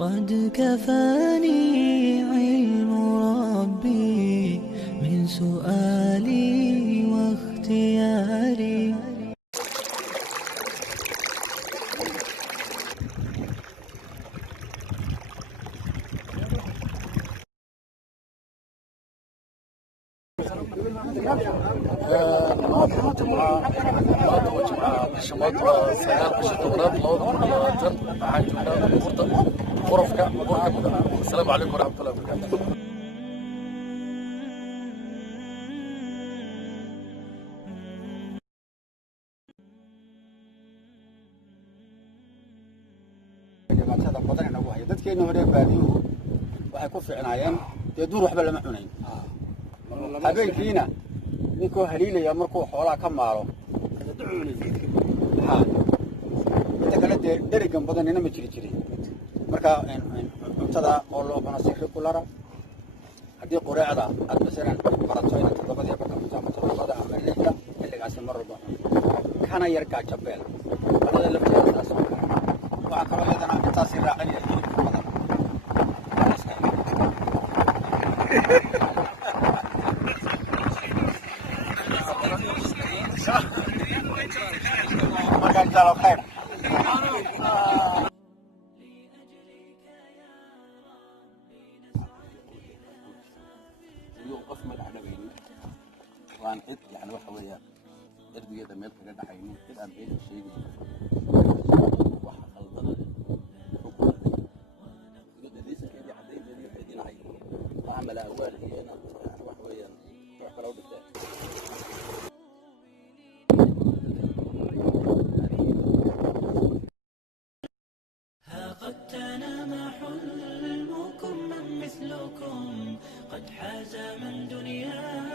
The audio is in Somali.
قد كفاني علم ربي من سؤالي واختياري. السلام عليكم ورحمة الله وبركاته. dadkeena hore baadiyuhu waxay ku fiicnaayeen dee duur waxba lama cunayn habeenkiina ninkoo haliilaya markuu xoolaha ka maalo inta kale dee dherigan badanina ma jiri jirin marka cuntada oo loo cuno si regulara haddii qureecda aad masalan barato inaad toddobadii ka qabto ama toddobada ama lixda xilligaasi mar walba kana yar gaajabeel qadada lafteeda taas waxaa kaloo iyadana intaasi raacinaya hilibka badan marka jalo khayr qof ma dhacdhabaynin waan cid yani waxa weeyaan erbigeeda meel kaga dhaxaynin cid aan been sheegin waxa qaldan xukuumadda liisankeedii caddaynteedii waxay dinahay waxa mala awaal iyo inaad yani waxa weeyaan wax kale u dhigteen قد تنام حلمكم من مثلكم قد حاز من دنياه